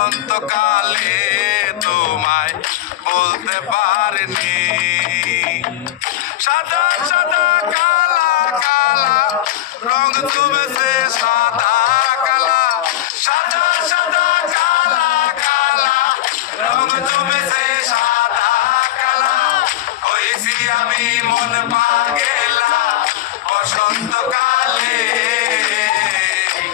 বসন্তকালে তোমায় বলতে পারিনি। সাদা সাদা, কালা কালা, রং জমেছে সাদা, কালা। সাদা সাদা, কালা কালা, রং জমেছে সাদা, কালা। হয়েছি আমি মন পাগেলা।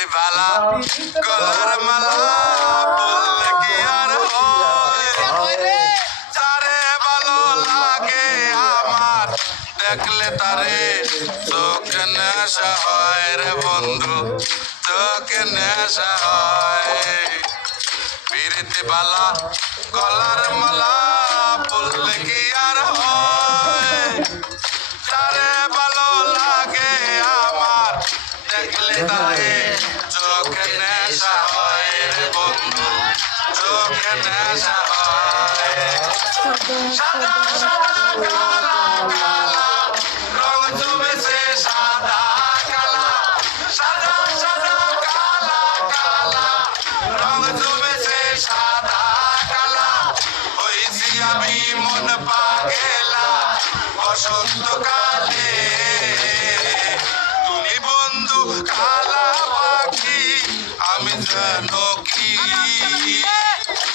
পিরিতে বালা গলার মালা বললে কি আর তারে ভালো লাগে আমার দেখলে তারে চোখে নেশা হয় রে বন্ধু চোখে নেশা হয় পিরিতে বালা গলার মালা বললে কি আর হয় যারে ভালো লাগে আমার দেখলে তারে বসন্তকালে তুমি বন্ধু কালা পাখি আমি জানো কি?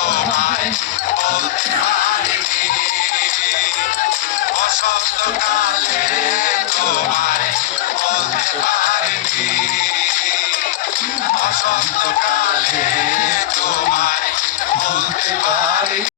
তোমায় বলতে পারিনি বসন্তকালে তোমায় বলতে পারিনি বসন্তকালে তোমায় বলতে পারিনি